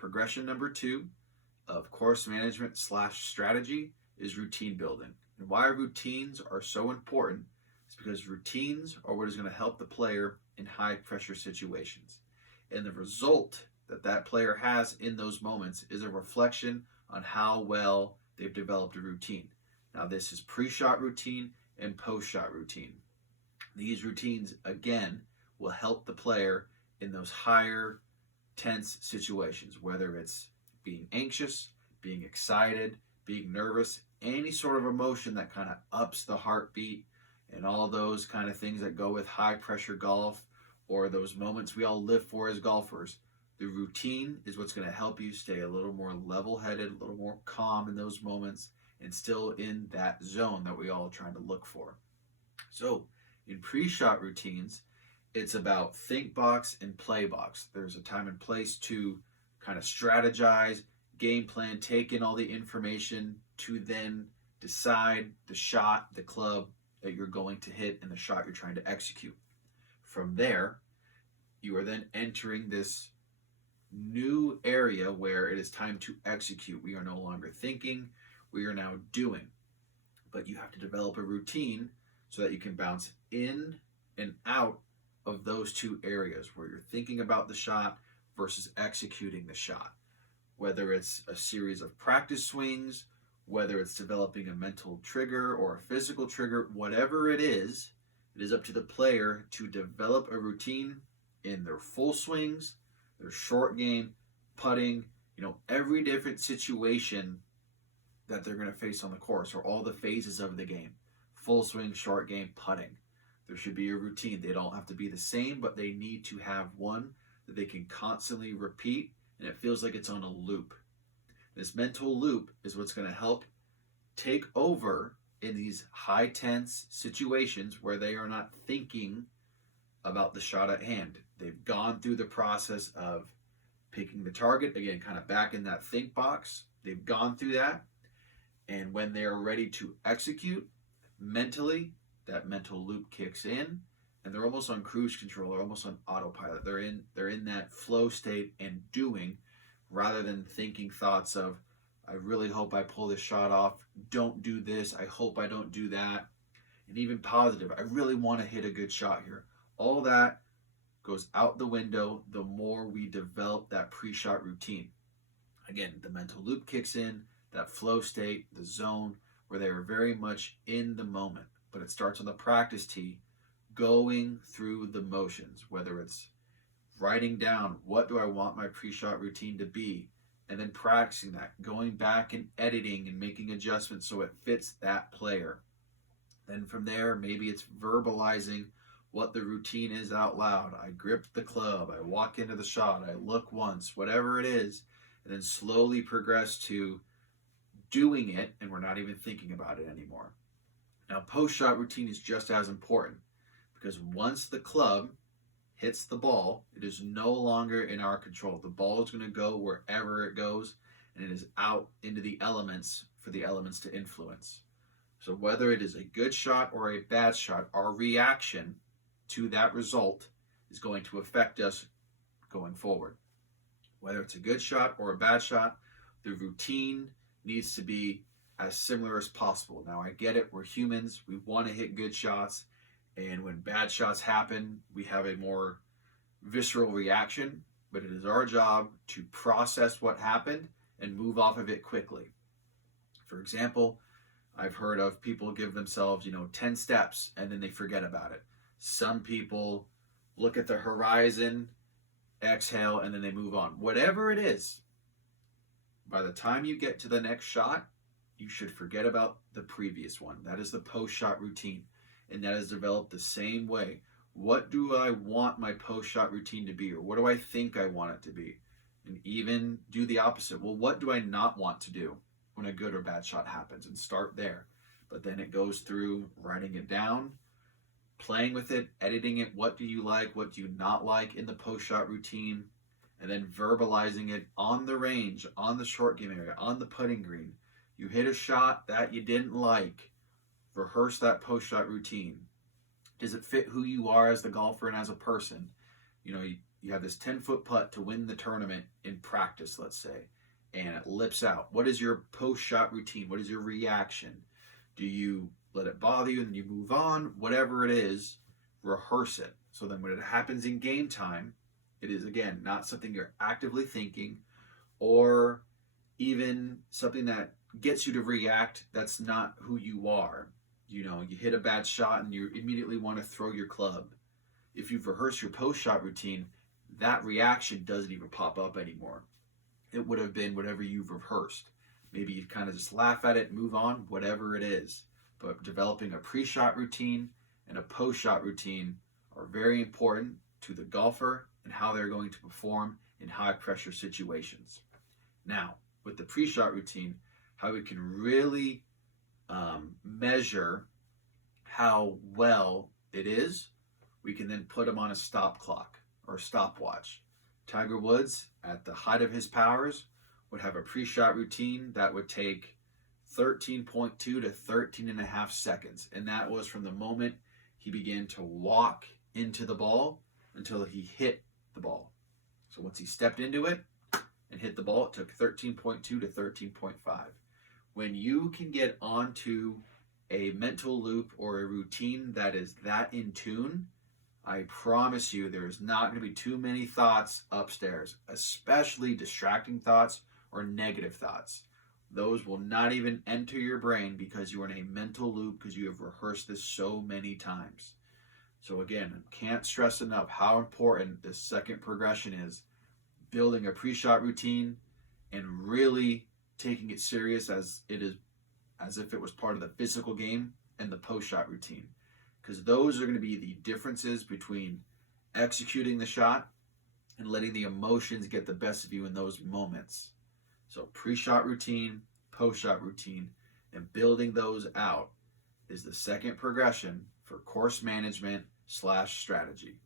progression number 2 of course management slash strategy is routine building. And why routines are so important is because routines are what is going to help the player in high pressure situations. And the result that that player has in those moments is a reflection on how well they've developed a routine. Now, this is pre-shot routine and post-shot routine. These routines, again, will help the player in those higher tense situations, whether it's being anxious, being excited, being nervous, any sort of emotion that kind of ups the heartbeat and all those kind of things that go with high pressure golf or those moments we all live for as golfers. The routine is what's going to help you stay a little more level-headed, a little more calm in those moments, and still in that zone that we all are trying to look for. So in pre-shot routines, it's about think box and play box. There's a time and place to kind of strategize, game plan, take in all the information to then decide the shot, the club that you're going to hit, and the shot you're trying to execute. From there, you are then entering this new area where it is time to execute. We are no longer thinking, we are now doing. But you have to develop a routine so that you can bounce in and out of those two areas where you're thinking about the shot versus executing the shot. Whether it's a series of practice swings, whether it's developing a mental trigger or a physical trigger, whatever it is up to the player to develop a routine in their full swings, their short game, putting, every different situation that they're going to face on the course, or all the phases of the game. Full swing, short game, putting. There should be a routine. They don't have to be the same, but they need to have one that they can constantly repeat, and it feels like it's on a loop. This mental loop is what's going to help take over in these high tense situations where they are not thinking about the shot at hand. They've gone through the process of picking the target, again, kind of back in that think box. They've gone through that. And when they are ready to execute, mentally, that mental loop kicks in, and they're almost on cruise control, or almost on autopilot. They're in that flow state and doing, rather than thinking thoughts of, I really hope I pull this shot off. Don't do this. I hope I don't do that. And even positive, I really want to hit a good shot here. All that goes out the window the more we develop that pre-shot routine. Again, the mental loop kicks in, that flow state, the zone, where they are very much in the moment. But it starts on the practice tee, going through the motions, whether it's writing down, what do I want my pre-shot routine to be? And then practicing that, going back and editing and making adjustments so it fits that player. Then from there, maybe it's verbalizing what the routine is out loud. I grip the club, I walk into the shot, I look once, whatever it is, and then slowly progress to doing it, and we're not even thinking about it anymore. Now, post-shot routine is just as important, because once the club hits the ball, it is no longer in our control. The ball is going to go wherever it goes, and it is out into the elements for the elements to influence. So whether it is a good shot or a bad shot, our reaction to that result is going to affect us going forward. Whether it's a good shot or a bad shot, the routine needs to be as similar as possible. Now, I get it. We're humans. We want to hit good shots. And when bad shots happen, we have a more visceral reaction. But it is our job to process what happened and move off of it quickly. For example, I've heard of people give themselves, 10 steps and then they forget about it. Some people look at the horizon, exhale, and then they move on. Whatever it is, by the time you get to the next shot, you should forget about the previous one. That is the post-shot routine. And that is developed the same way. What do I want my post-shot routine to be? Or what do I think I want it to be? And even do the opposite. Well, what do I not want to do when a good or bad shot happens? And start there. But then it goes through writing it down, playing with it, editing it. What do you like? What do you not like in the post-shot routine? And then verbalizing it on the range, on the short game area, on the putting green. You hit a shot that you didn't like. Rehearse that post-shot routine. Does it fit who you are as the golfer and as a person? you have this 10-foot putt to win the tournament in practice, let's say, and it lips out. What is your post-shot routine? What is your reaction? Do you let it bother you and you move on? Whatever it is, rehearse it. So then when it happens in game time, it is, again, not something you're actively thinking or even something that gets you to react. That's not who you are. You know, you hit a bad shot and you immediately want to throw your club. If you've rehearsed your post-shot routine, that reaction doesn't even pop up anymore. It would have been whatever you've rehearsed. Maybe you kind of just laugh at it, move on, whatever it is. But developing a pre-shot routine and a post-shot routine are very important to the golfer and how they're going to perform in high-pressure situations. Now, with the pre-shot routine, how we can really measure how well it is, we can then put them on a stop clock or stopwatch. Tiger Woods, at the height of his powers, would have a pre-shot routine that would take 13.2 to 13.5 seconds. And that was from the moment he began to walk into the ball until he hit the ball. So once he stepped into it and hit the ball, it took 13.2 to 13.5. When you can get onto a mental loop or a routine that is that in tune, I promise you there's not going to be too many thoughts upstairs, especially distracting thoughts or negative thoughts. Those will not even enter your brain because you are in a mental loop because you have rehearsed this so many times. So again, can't stress enough how important this second progression is. Building a pre-shot routine and really taking it serious as if it was part of the physical game, and the post-shot routine. Because those are going to be the differences between executing the shot and letting the emotions get the best of you in those moments. So pre-shot routine, post-shot routine, and building those out is the second progression for course management / strategy.